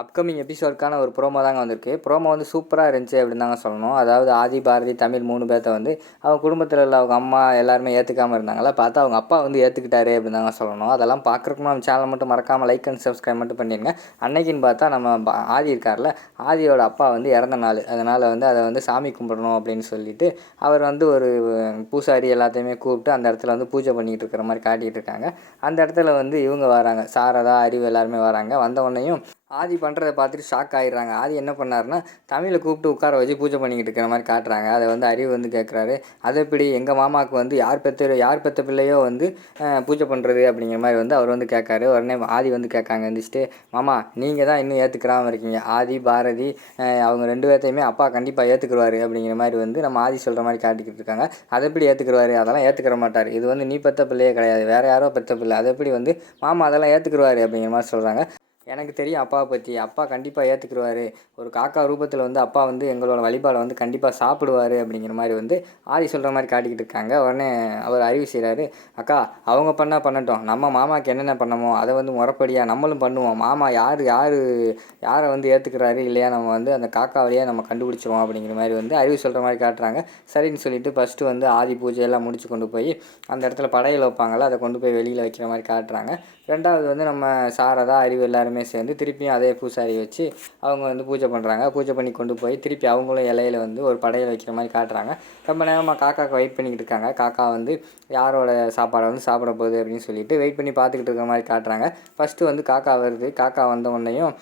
Upcoming எபிசோடுக்கான ஒரு promo தாங்க வந்திருக்கு. ப்ரோமோ வந்து சூப்பராக இருந்துச்சு அப்படின்னு தாங்க சொல்லணும். அதாவது ஆதி பாரதி தமிழ் மூணு பேர்த்த வந்து அவங்க குடும்பத்தில் உள்ள அவங்க அம்மா எல்லாருமே ஏற்றுக்காமல் இருந்தாங்களா பார்த்தா அவங்க அப்பா வந்து ஏற்றுக்கிட்டாரு அப்படின்னு தாங்க சொல்லணும். அதெல்லாம் பார்க்குறக்கு நம்ம சேனல் மட்டும் மறக்காமல் லைக் அண்ட் சப்ஸ்கிரைப் மட்டும் பண்ணிடுங்க அன்னைக்குன்னு பார்த்தா நம்ம ஆதி இருக்கார்ல ஆதியோட அப்பா வந்து இறந்த நாள். அதனால் வந்து அதை வந்து சாமி கும்பிடணும் அப்படின்னு சொல்லிட்டு அவர் வந்து ஒரு பூசாரி எல்லாத்தையுமே கூப்பிட்டு அந்த இடத்துல வந்து பூஜை பண்ணிகிட்டு இருக்கிற மாதிரி காட்டிகிட்டு இருக்காங்க. அந்த இடத்துல வந்து இவங்க வராங்க. சாரதா அறிவு எல்லாருமே வராங்க. வந்த உடனேயும் ஆதி பண்ணுறதை பார்த்துட்டு ஷாக் ஆகிடுறாங்க ஆதி என்ன பண்ணாருன்னா தமிழை கூப்பிட்டு உட்கார வச்சு பூஜை பண்ணிக்கிட்டு இருக்கிற மாதிரி காட்டுறாங்க. அதை வந்து அறிவு வந்து கேட்குறாரு. அதை எப்படி எங்கள் மாமாவுக்கு வந்து யார் பெற்ற யார் பெத்த பிள்ளையோ வந்து பூஜை பண்ணுறது அப்படிங்கிற மாதிரி வந்து அவர் வந்து கேட்காரு. உடனே ஆதி வந்து கேட்காங்க எந்திரிச்சிட்டு மாமா நீங்கள் தான் இன்னும் ஏற்றுக்கிறாமல் இருக்கீங்க. ஆதி பாரதி அவங்க ரெண்டு பேர்த்தையுமே அப்பா கண்டிப்பாக ஏற்றுக்குருவாரு அப்படிங்கிற மாதிரி வந்து நம்ம ஆதி சொல்கிற மாதிரி காட்டிக்கிட்டு இருக்காங்க. அதை எப்படி ஏற்றுக்குருவாரு அதெல்லாம் ஏற்றுக்கிற மாட்டார். இது வந்து நீ பெற்ற பிள்ளையே கிடையாது. வேறு யாரோ பெற்ற பிள்ளை. அதை எப்படி வந்து மாமா அதெல்லாம் ஏற்றுக்குருவாரு அப்படிங்கிற மாதிரி சொல்கிறாங்க எனக்கு தெரியும் அப்பாவை பற்றி அப்பா கண்டிப்பாக ஏற்றுக்குருவார் ஒரு காக்கா ரூபத்தில் வந்து அப்பா வந்து எங்களோட வழிபாடை வந்து கண்டிப்பாக சாப்பிடுவார் அப்படிங்கிற மாதிரி வந்து ஆதி சொல்கிற மாதிரி காட்டிக்கிட்டு இருக்காங்க. உடனே அவர் அறிவு செய்கிறாரு அக்கா அவங்க பண்ணால் பண்ணட்டும். நம்ம மாமாவுக்கு என்னென்ன பண்ணமோ அதை வந்து முறப்படியாக நம்மளும் பண்ணுவோம். மாமா யார் யார் யாரை வந்து ஏற்றுக்கிறாரு இல்லையா? நம்ம வந்து அந்த காக்கா வழியாக நம்ம கண்டுபிடிச்சிருவோம் அப்படிங்கிற மாதிரி வந்து அறிவு சொல்கிற மாதிரி காட்டுறாங்க. சரின்னு சொல்லிட்டு ஃபஸ்ட்டு வந்து ஆதி பூஜையெல்லாம் முடிச்சு கொண்டு போய் அந்த இடத்துல படையில் வைப்பாங்களா அதை கொண்டு போய் வெளியில் வைக்கிற மாதிரி காட்டுறாங்க. ரெண்டாவது வந்து நம்ம சாரதா அறிவு எல்லாரும் சேர்ந்து திருப்பியும் அதே பூசாரி வச்சு அவங்க வந்து பூஜை பண்ணுறாங்க பூஜை பண்ணி கொண்டு போய் திருப்பி அவங்களும் இலையில வந்து ஒரு படையல் வைக்கிற மாதிரி காட்டுறாங்க. ரொம்ப நேரமாக காக்காக்கு வெயிட் பண்ணிக்கிட்டு இருக்காங்க. காக்கா வந்து யாரோட சாப்பாடை வந்து சாப்பிட போகுது அப்படின்னு சொல்லிட்டு வெயிட் பண்ணி பார்த்துக்கிட்டு இருக்கிற மாதிரி காட்டுறாங்க. ஃபஸ்ட்டு வந்து காக்கா வருது. காக்கா வந்த உடனேயும்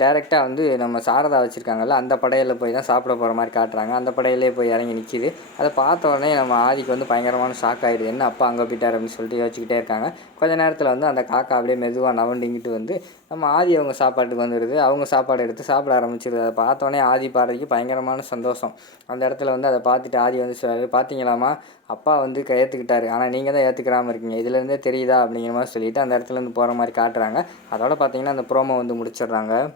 டேரெக்டாக வந்து நம்ம சாரதா வச்சுருக்காங்கல்ல அந்த படையில் போய் தான் சாப்பிட போகிற மாதிரி காட்டுறாங்க. அந்த படையிலே போய் இறங்கி நிற்கிது அதை பார்த்த உடனே நம்ம ஆதிக்கு வந்து பயங்கரமான ஷாக் ஆகிடுது என்ன அப்பா அங்கே போயிட்டார் அப்படின்னு சொல்லிட்டு யோசிச்சுக்கிட்டே இருக்காங்க. கொஞ்ச நேரத்தில் வந்து அந்த காக்கா அப்படியே மெதுவாக நவண்டிங்கிட்டு வந்து நம்ம ஆதி அவங்க சாப்பாட்டுக்கு வந்துடுது அவங்க சாப்பாடு எடுத்து சாப்பிட ஆரம்பிச்சிருது. அதை பார்த்தோன்னே ஆதி பாடுறதுக்கு பயங்கரமான சந்தோஷம். அந்த இடத்துல வந்து அதை பார்த்துட்டு ஆதி வந்து சொல்றாரு பார்த்தீங்களாமா அப்பா வந்து க- ஏற்றுக்கிட்டாரு ஆனால் நீங்கள் தான் ஏற்றுக்கிறாமல் இருக்கீங்க. இதுலேருந்தே தெரியுதா? அப்படிங்கிற மாதிரி சொல்லிட்டு அந்த இடத்துல இருந்து போகிற மாதிரி காட்டுறாங்க. அதோட பார்த்தீங்கன்னா அந்த ப்ரோமோ வந்து முடிச்சிடுறாங்க.